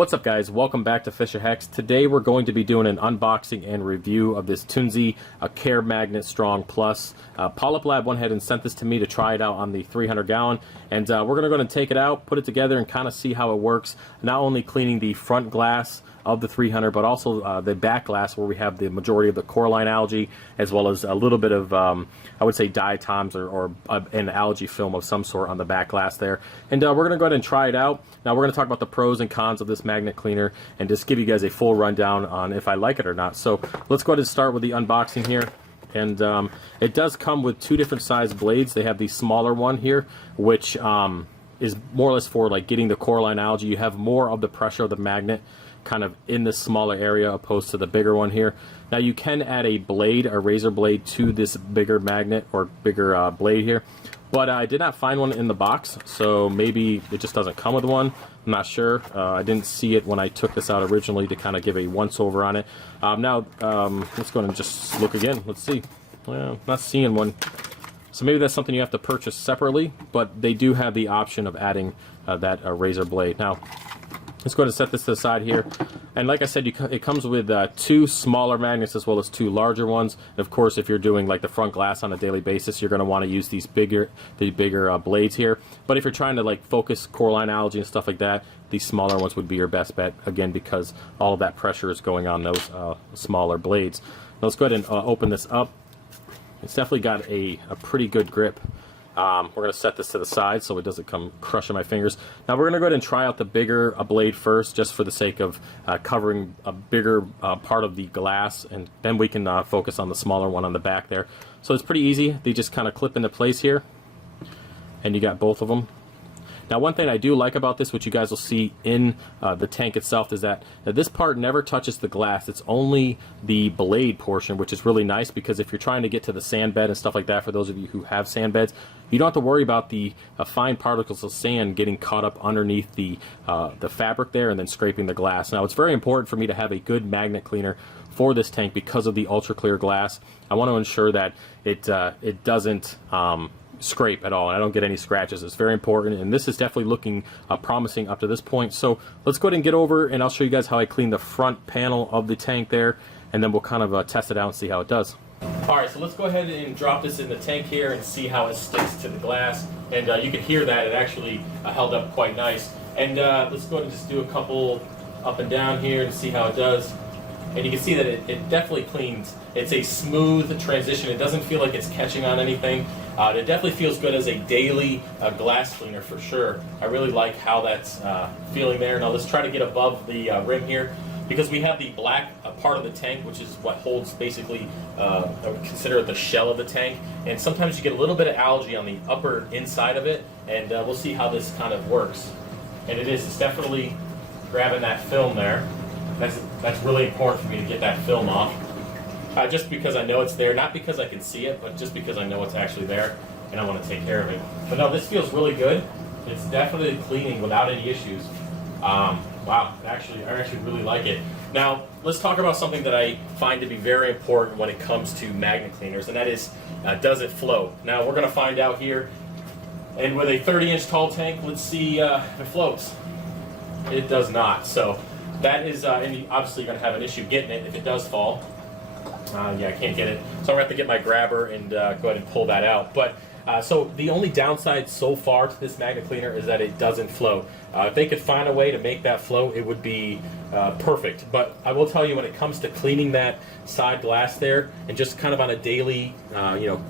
What's up, guys? Welcome back to FishOfHex. Today we're going to be doing an unboxing and review of this Tunze Care Magnet Strong Plus. Polyp Lab went ahead and sent this to me to try it out on the 300 gallon, and we're going to go and take it out, put it together, and kind of see how it works. Not only cleaning the front glass of the 300, but also the back glass where we have the majority of the coralline algae, as well as a little bit of, I would say, diatoms or an algae film of some sort on the back glass there. And we're going to go ahead and try it out. Now we're going to talk about the pros and cons of this magnet cleaner and just give you guys a full rundown on if I like it or not. So let's go ahead and start with the unboxing here. And it does come with two different size blades. They have the smaller one here, which is more or less for like getting the coralline algae. You have more of the pressure of the magnet kind of in this smaller area opposed to the bigger one here. Now you can add a blade, a razor blade, to this bigger magnet or bigger blade here, but I did not find one in the box, so maybe it just doesn't come with one. I'm not sure. I didn't see it when I took this out originally to kind of give a once-over on it. Now let's go and just look again. Let's see. Well, I'm not seeing one. So maybe that's something you have to purchase separately, but they do have the option of adding that razor blade. Now, let's go ahead and set this to the side here. And like I said, it comes with two smaller magnets as well as two larger ones. And of course, if you're doing like the front glass on a daily basis, you're going to want to use these bigger blades here. But if you're trying to like focus coralline algae and stuff like that, these smaller ones would be your best bet, again, because all of that pressure is going on those smaller blades. Now let's go ahead and open this up. It's definitely got a pretty good grip. We're going to set this to the side so it doesn't come crushing my fingers. Now we're going to go ahead and try out the bigger blade first, just for the sake of covering a bigger part of the glass, and then we can focus on the smaller one on the back there. So it's pretty easy. They just kind of clip into place here, and you got both of them. Now, one thing I do like about this, which you guys will see in the tank itself, is that this part never touches the glass. It's only the blade portion, which is really nice, because if you're trying to get to the sand bed and stuff like that, for those of you who have sand beds, you don't have to worry about the fine particles of sand getting caught up underneath the fabric there and then scraping the glass. Now, it's very important for me to have a good magnet cleaner for this tank because of the ultra clear glass. I want to ensure that it doesn't scrape at all, and I don't get any scratches. It's very important, and this is definitely looking promising up to this point. So let's go ahead and get over, and I'll show you guys how I clean the front panel of the tank there, and then we'll kind of test it out and see how it does. Alright, so let's go ahead and drop this in the tank here and see how it sticks to the glass. And you can hear that it actually held up quite nice. And let's go ahead and just do a couple up and down here and see how it does. And you can see that it definitely cleans. It's a smooth transition. It doesn't feel like it's catching on anything. It definitely feels good as a daily glass cleaner for sure. I really like how that's feeling there. Now let's try to get above the rim here, because we have the black part of the tank, which is what holds basically, I would consider it the shell of the tank. And sometimes you get a little bit of algae on the upper inside of it, and we'll see how this kind of works. And it's definitely grabbing that film there. That's really important for me to get that film off. Just because I know it's there, not because I can see it, but just because I know it's actually there and I want to take care of it. But no, this feels really good. It's definitely cleaning without any issues. Wow, I actually really like it. Now, let's talk about something that I find to be very important when it comes to magnet cleaners, and that is, does it flow? Now, we're going to find out here. And with a 30-inch tall tank, let's see if it floats. It does not. So that is, and obviously you're going to have an issue getting it if it does fall. Yeah, I can't get it. So I'm going to have to get my grabber and go ahead and pull that out. But so the only downside so far to this magnet cleaner is that it doesn't float. If they could find a way to make that float, it would be perfect. But I will tell you, when it comes to cleaning that side glass there and just kind of on a daily,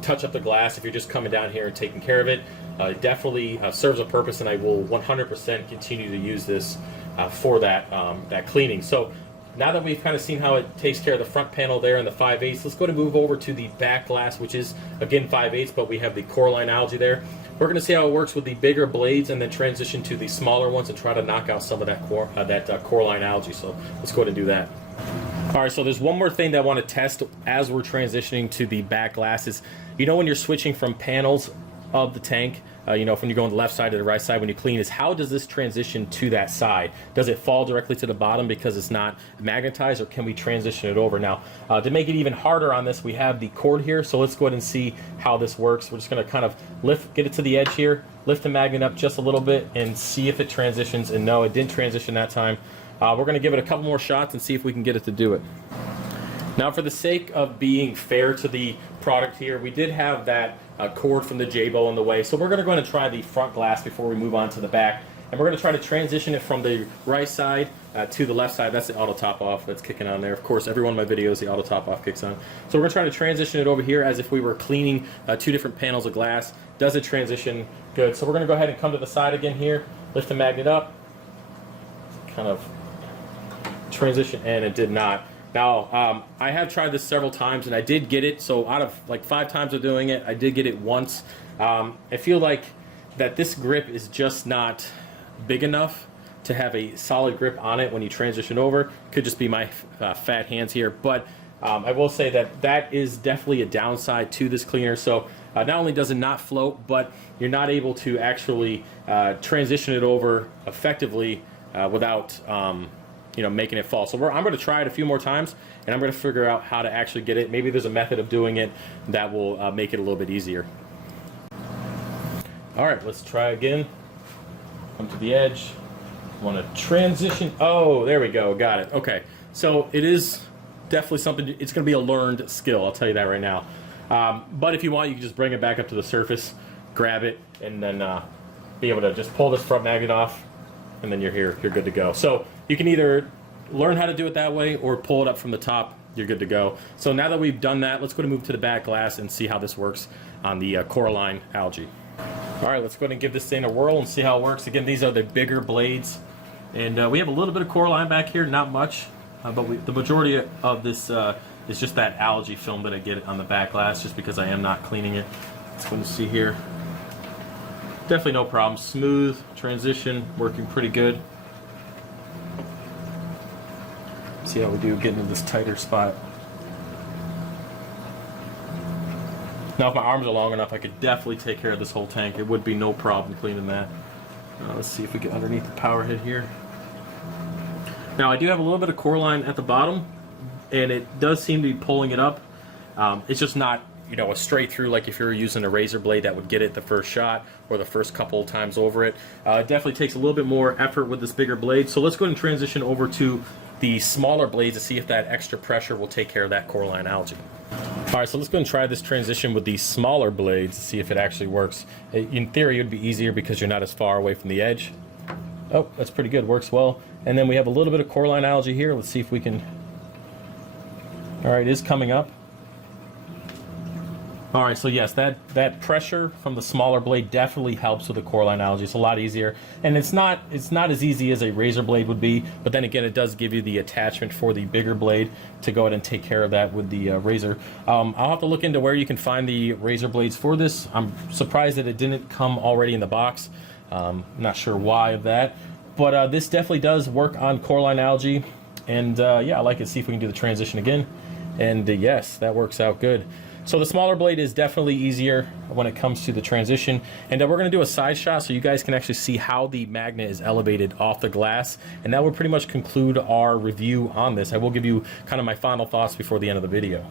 touch up the glass, if you're just coming down here and taking care of it, it definitely serves a purpose, and I will 100% continue to use this for that cleaning. So now that we've kind of seen how it takes care of the front panel there and the 5/8, let's go to move over to the back glass, which is again 5/8, but we have the coralline algae there. We're going to see how it works with the bigger blades and then transition to the smaller ones and try to knock out some of that coralline algae. So let's go ahead and do that. All right, so there's one more thing that I want to test as we're transitioning to the back glasses. You know, when you're switching from panels of the tank, when you're going the left side to the right side when you clean, is how does this transition to that side? Does it fall directly to the bottom because it's not magnetized, or can we transition it over? Now, to make it even harder on this, we have the cord here, so let's go ahead and see how this works. We're just going to kind of get it to the edge here, lift the magnet up just a little bit, and see if it transitions. And no, it didn't transition that time. We're going to give it a couple more shots and see if we can get it to do it. Now, for the sake of being fair to the product here, we did have that cord from the J-bow in the way, so we're going to go ahead and try the front glass before we move on to the back. And we're going to try to transition it from the right side to the left side. That's the auto top off that's kicking on there. Of course, every one of my videos, the auto top off kicks on. So we're going to try to transition it over here as if we were cleaning two different panels of glass. Does it transition good? So we're going to go ahead and come to the side again here, lift the magnet up, kind of transition, and it did not. Now, I have tried this several times, and I did get it. So out of like 5 times of doing it, I did get it once. I feel like that this grip is just not big enough to have a solid grip on it when you transition over. Could just be my fat hands here, but I will say that that is definitely a downside to this cleaner. So not only does it not float, but you're not able to actually transition it over effectively without making it fall. So I'm going to try it a few more times, and I'm going to figure out how to actually get it. Maybe there's a method of doing it that will make it a little bit easier. All right, let's try again. Come to the edge. Want to transition. Oh, there we go. Got it. Okay. So it is definitely something. It's going to be a learned skill. I'll tell you that right now. But if you want, you can just bring it back up to the surface, grab it, and then be able to just pull this front magnet off, and then you're here. You're good to go. So you can either learn how to do it that way or pull it up from the top. You're good to go. So now that we've done that, let's go ahead and move to the back glass and see how this works on the Coraline algae. All right, let's go ahead and give this thing a whirl and see how it works. Again, these are the bigger blades. And we have a little bit of Coraline back here, not much. But the majority of this is just that algae film that I get on the back glass, just because I am not cleaning it. Let's go and see here. Definitely no problem. Smooth transition, working pretty good. See how we do getting in this tighter spot. Now, if my arms are long enough, I could definitely take care of this whole tank. It would be no problem cleaning that. Let's see if we get underneath the power head here. Now, I do have a little bit of Coraline at the bottom, and it does seem to be pulling it up. It's just not, a straight through like if you were using a razor blade that would get it the first shot or the first couple of times over it. It definitely takes a little bit more effort with this bigger blade. So let's go ahead and transition over to the smaller blades to see if that extra pressure will take care of that Coraline algae. All right, so let's go and try this transition with these smaller blades to see if it actually works. In theory, it would be easier because you're not as far away from the edge. Oh, that's pretty good, works well. And then we have a little bit of Coraline algae here. Let's see if we can... All right, it is coming up. All right, so yes, that pressure from the smaller blade definitely helps with the Coraline algae. It's a lot easier, and it's not as easy as a razor blade would be. But then again, it does give you the attachment for the bigger blade to go ahead and take care of that with the razor. I'll have to look into where you can find the razor blades for this. I'm surprised that it didn't come already in the box. Not sure why of that, but this definitely does work on Coraline algae. And yeah, I like it. See if we can do the transition again. And yes, that works out good. So the smaller blade is definitely easier when it comes to the transition. And we're going to do a side shot so you guys can actually see how the magnet is elevated off the glass. And that will pretty much conclude our review on this. I will give you kind of my final thoughts before the end of the video.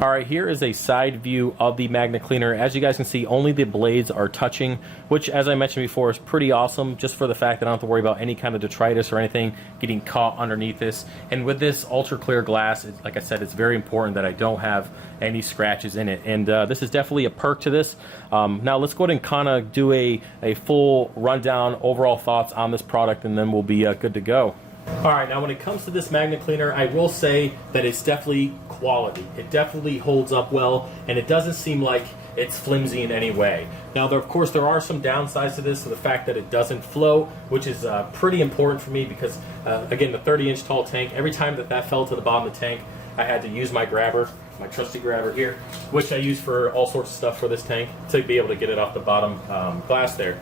All right, here is a side view of the magnet cleaner. As you guys can see, only the blades are touching, which, as I mentioned before, is pretty awesome just for the fact that I don't have to worry about any kind of detritus or anything getting caught underneath this. And with this ultra clear glass, like I said, it's very important that I don't have any scratches in it. And this is definitely a perk to this. Now let's go ahead and kind of do a full rundown, overall thoughts on this product, and then we'll be good to go. All right, now when it comes to this magnet cleaner, I will say that it's definitely quality. It definitely holds up well, and it doesn't seem like it's flimsy in any way. Now, of course, there are some downsides to this, so the fact that it doesn't float, which is pretty important for me because, again, the 30-inch tall tank, every time that fell to the bottom of the tank, I had to use my grabber, my trusty grabber here, which I use for all sorts of stuff for this tank to be able to get it off the bottom glass there.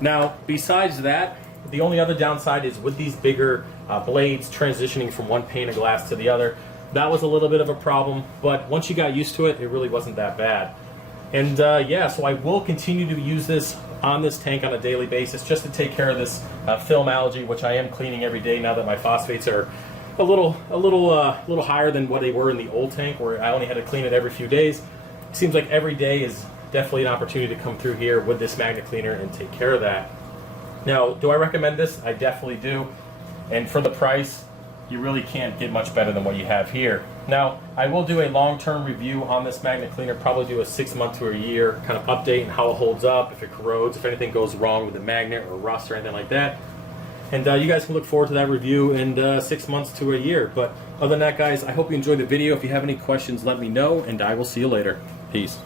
Now, besides that, the only other downside is with these bigger blades transitioning from one pane of glass to the other. That was a little bit of a problem, but once you got used to it, it really wasn't that bad. And yeah, so I will continue to use this on this tank on a daily basis just to take care of this film algae, which I am cleaning every day now that my phosphates are a little higher than what they were in the old tank, where I only had to clean it every few days. It seems like every day is definitely an opportunity to come through here with this magnet cleaner and take care of that. Now, do I recommend this? I definitely do. And for the price, you really can't get much better than what you have here. Now, I will do a long-term review on this magnet cleaner, probably do a 6 month to a year kind of update and how it holds up, if it corrodes, if anything goes wrong with the magnet or rust or anything like that. And you guys can look forward to that review in 6 months to a year. But other than that, guys, I hope you enjoyed the video. If you have any questions, let me know, and I will see you later. Peace.